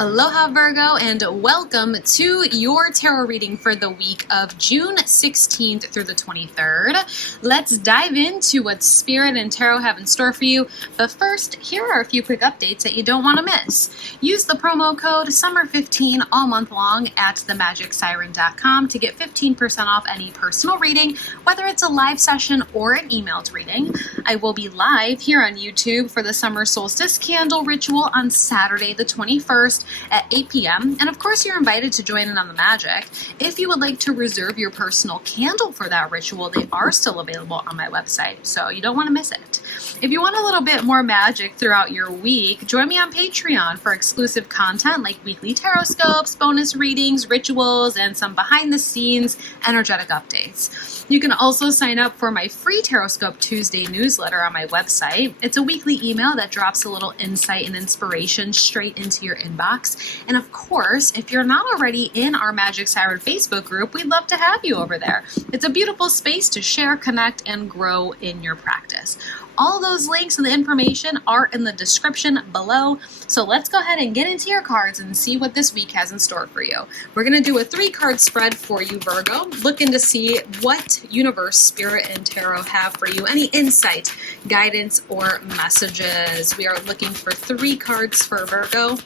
Aloha Virgo, and welcome to your tarot reading for the week of June 16th through the 23rd. Let's dive into what Spirit and Tarot have in store for you. But first, here are a few quick updates that you don't want to miss. Use the promo code SUMMER15 all month long at themagicsiren.com to get 15% off any personal reading, whether it's a live session or an emailed reading. I will be live here on YouTube for the Summer Solstice candle ritual on Saturday the 21st at 8 p.m. And of course, you're invited to join in on the magic. If you would like to reserve your personal candle for that ritual, they are still available on my website, so you don't want to miss it. If you want a little bit more magic throughout your week, join me on Patreon for exclusive content like weekly tarot scopes, bonus readings, rituals, and some behind-the-scenes energetic updates. You can also sign up for my free Tarot Scope Tuesday newsletter on my website. It's a weekly email that drops a little insight and inspiration straight into your inbox. And of course, if you're not already in our Magic Siren Facebook group, we'd love to have you over there. It's a beautiful space to share, connect, and grow in your practice. All those links and the information are in the description below. So let's go ahead and get into your cards and see what this week has in store for you. We're going to do a 3-card spread for you, Virgo, looking to see what universe, Spirit, and Tarot have for you. Any insight, guidance, or messages. We are looking for 3 cards for Virgo.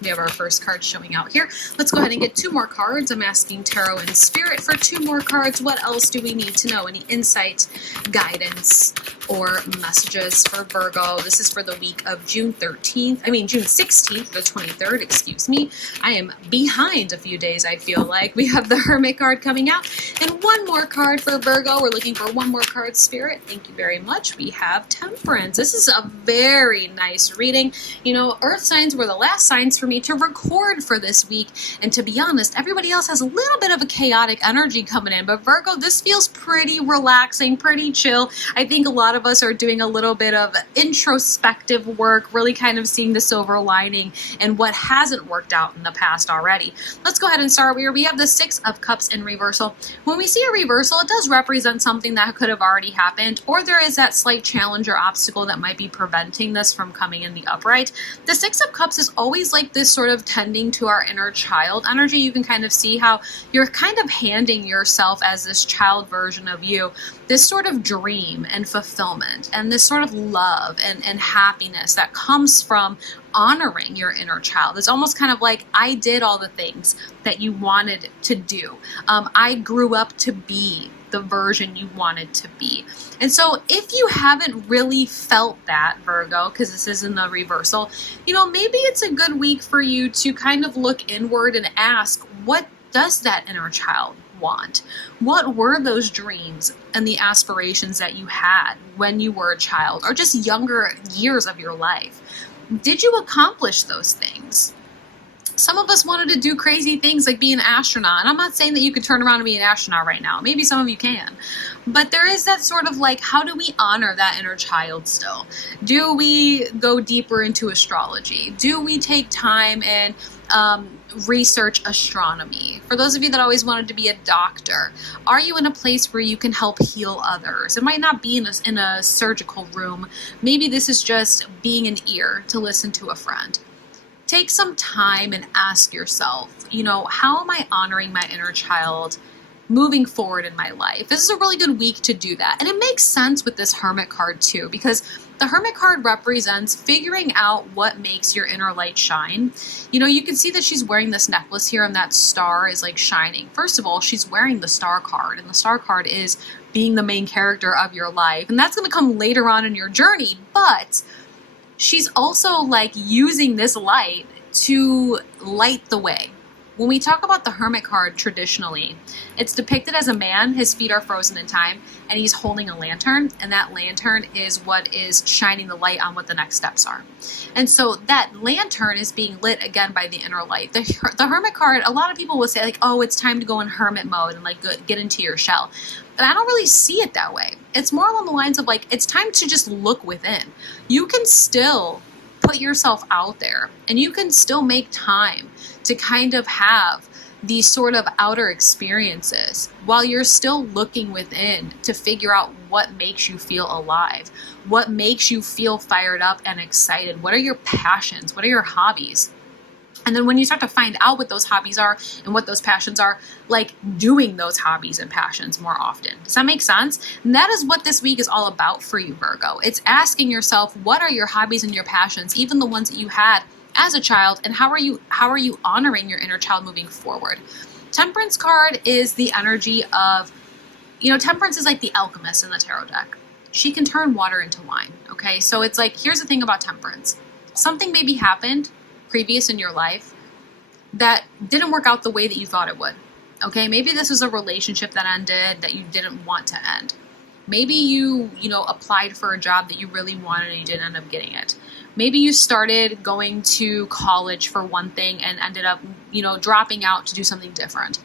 We have our first card showing out here. Let's go ahead and get 2 more cards. I'm asking Tarot and Spirit for 2 more cards. What else do we need to know? Any insight, guidance, or messages for Virgo? This is for the week of June 16th to the 23rd, excuse me. I am behind a few days, I feel like. We have the Hermit card coming out. And 1 more card for Virgo. We're looking for 1 more card, Spirit. Thank you very much. We have Temperance. This is a very nice reading. You know, Earth signs were the last signs for me to record for this week, and to be honest, everybody else has a little bit of a chaotic energy coming in, but Virgo, this feels pretty relaxing, pretty chill. I think a lot of us are doing a little bit of introspective work, really kind of seeing the silver lining and what hasn't worked out in the past already. Let's go ahead and start here. We have the 6 of Cups in reversal. When we see a reversal, it does represent something that could have already happened, or there is that slight challenge or obstacle that might be preventing this from coming in the upright. The 6 of Cups is always like this sort of tending to our inner child energy. You can kind of see how you're kind of handing yourself as this child version of you, this sort of dream and fulfillment and this sort of love and happiness that comes from honoring your inner child. It's almost kind of like, I did all the things that you wanted to do. I grew up to be the version you wanted to be. And so if you haven't really felt that, Virgo, because this is in the reversal, you know, maybe it's a good week for you to kind of look inward and ask, what does that inner child want? What were those dreams and the aspirations that you had when you were a child, or just younger years of your life? Did you accomplish those things? Some of us wanted to do crazy things like be an astronaut. And I'm not saying that you could turn around and be an astronaut right now. Maybe some of you can. But there is that sort of like, how do we honor that inner child still? Do we go deeper into astrology? Do we take time and research astronomy? For those of you that always wanted to be a doctor, are you in a place where you can help heal others? It might not be in a surgical room. Maybe this is just being an ear to listen to a friend. Take some time and ask yourself, you know, how am I honoring my inner child moving forward in my life? This is a really good week to do that. And it makes sense with this Hermit card too, because the Hermit card represents figuring out what makes your inner light shine. You know, you can see that she's wearing this necklace here and that star is like shining. First of all, she's wearing the star card, and the star card is being the main character of your life. And that's going to come later on in your journey, but she's also like using this light to light the way. When we talk about the Hermit card traditionally, it's depicted as a man, his feet are frozen in time, and he's holding a lantern, and that lantern is what is shining the light on what the next steps are. And so that lantern is being lit again by the inner light. The Hermit card, a lot of people will say like, oh, it's time to go in hermit mode and like get into your shell. But I don't really see it that way. It's more along the lines of like, it's time to just look within. You can still put yourself out there, and you can still make time to kind of have these sort of outer experiences while you're still looking within to figure out what makes you feel alive, what makes you feel fired up and excited. What are your passions? What are your hobbies? And then when you start to find out what those hobbies are and what those passions are, like doing those hobbies and passions more often. Does that make sense? And that is what this week is all about for you, Virgo. It's asking yourself, what are your hobbies and your passions, even the ones that you had as a child, and how are you honoring your inner child moving forward? Temperance card is the energy of, Temperance is like the alchemist in the tarot deck. She can turn water into wine, okay? So it's like, here's the thing about temperance. Something maybe happened previous in your life that didn't work out the way that you thought it would. Okay, maybe this was a relationship that ended that you didn't want to end. Maybe you applied for a job that you really wanted and you didn't end up getting it. Maybe you started going to college for one thing and ended up, dropping out to do something different.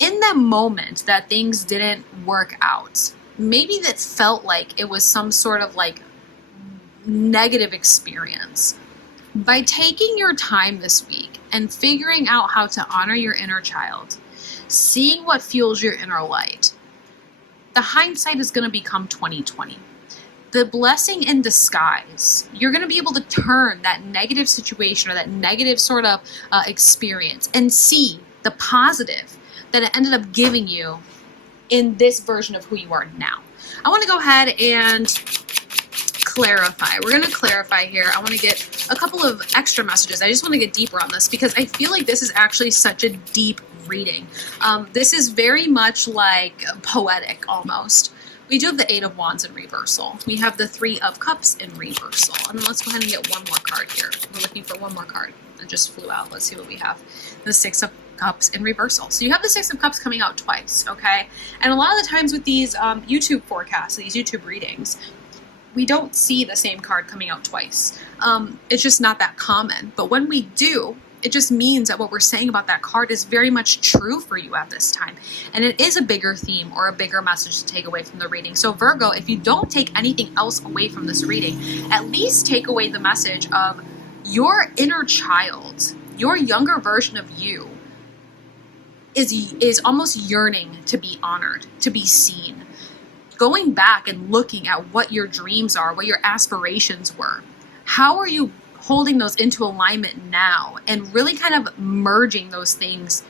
In that moment that things didn't work out, maybe that felt like it was some sort of like negative experience. By taking your time this week and figuring out how to honor your inner child, seeing what fuels your inner light, the hindsight is going to become 2020. The blessing in disguise, you're going to be able to turn that negative situation or that negative sort of experience and see the positive that it ended up giving you in this version of who you are now. I want to go ahead and clarify. We're going to clarify here. I want to get a couple of extra messages. I just want to get deeper on this because I feel like this is actually such a deep reading. This is very much like poetic almost. We do have the 8 of Wands in reversal. We have the 3 of Cups in reversal. And then let's go ahead and get one more card here. We're looking for one more card. It just flew out. Let's see what we have. The 6 of Cups in reversal. So you have the 6 of Cups coming out twice, okay? And a lot of the times with these YouTube forecasts, these YouTube readings, we don't see the same card coming out twice. It's just not that common. But when we do, it just means that what we're saying about that card is very much true for you at this time. And it is a bigger theme or a bigger message to take away from the reading. So Virgo, if you don't take anything else away from this reading, at least take away the message of your inner child, your younger version of you is almost yearning to be honored, to be seen. Going back and looking at what your dreams are, what your aspirations were, how are you holding those into alignment now and really kind of merging those things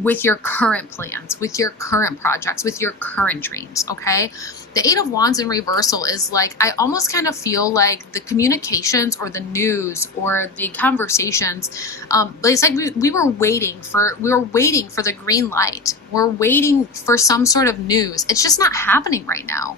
with your current plans, with your current projects, with your current dreams, okay? The 8 of Wands in reversal is like, I almost kind of feel like the communications or the news or the conversations, it's like we were waiting for the green light. We're waiting for some sort of news. It's just not happening right now.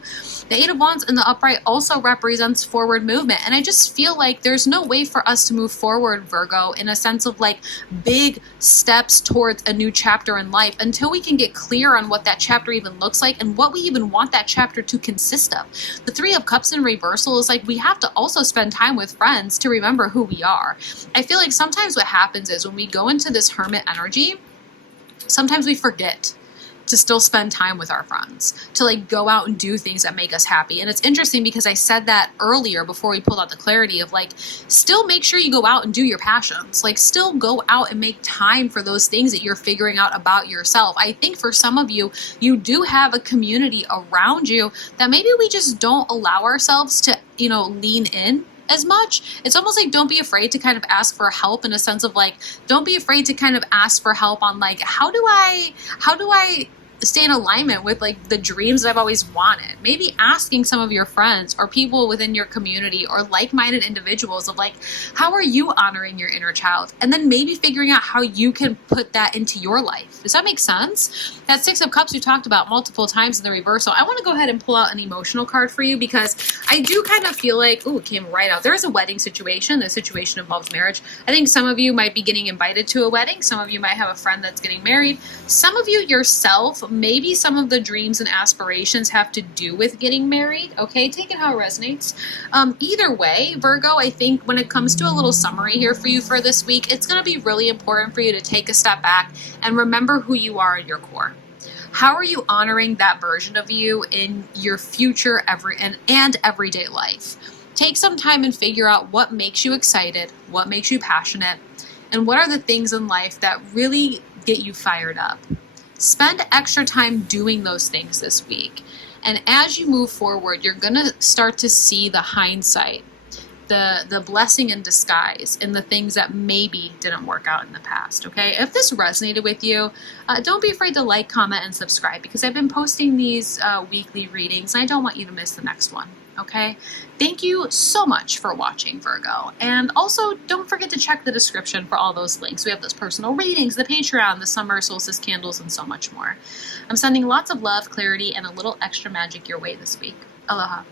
The 8 of Wands in the upright also represents forward movement. And I just feel like there's no way for us to move forward, Virgo, in a sense of like big steps towards a new chapter in life until we can get clear on what that chapter even looks like and what we even want that chapter to consist of. The 3 of Cups in reversal is like we have to also spend time with friends to remember who we are. I feel like sometimes what happens is when we go into this hermit energy, sometimes we forget to still spend time with our friends, to like go out and do things that make us happy. And it's interesting because I said that earlier before we pulled out the clarity of like, still make sure you go out and do your passions, like still go out and make time for those things that you're figuring out about yourself. I think for some of you, you do have a community around you that maybe we just don't allow ourselves to, lean in as much. It's almost like don't be afraid to kind of ask for help in a sense of like, don't be afraid to kind of ask for help on like, how do I stay in alignment with like the dreams that I've always wanted? Maybe asking some of your friends or people within your community or like-minded individuals of like, how are you honoring your inner child? And then maybe figuring out how you can put that into your life. Does that make sense? That 6 of Cups we talked about multiple times in the reversal. I want to go ahead and pull out an emotional card for you because I do kind of feel like, it came right out. There is a wedding situation. The situation involves marriage. I think some of you might be getting invited to a wedding. Some of you might have a friend that's getting married. Some of you yourself, maybe some of the dreams and aspirations have to do with getting married. Okay, take it how it resonates. Either way, Virgo, I think when it comes to a little summary here for you for this week, it's going to be really important for you to take a step back and remember who you are at your core. How are you honoring that version of you in your future and everyday life? Take some time and figure out what makes you excited, what makes you passionate, and what are the things in life that really get you fired up. Spend extra time doing those things this week. And as you move forward, you're going to start to see the hindsight the blessing in disguise in the things that maybe didn't work out in the past, okay? If this resonated with you, don't be afraid to like, comment, and subscribe, because I've been posting these weekly readings, and I don't want you to miss the next one, okay? Thank you so much for watching, Virgo. And also, don't forget to check the description for all those links. We have those personal readings, the Patreon, the summer solstice candles, and so much more. I'm sending lots of love, clarity, and a little extra magic your way this week. Aloha.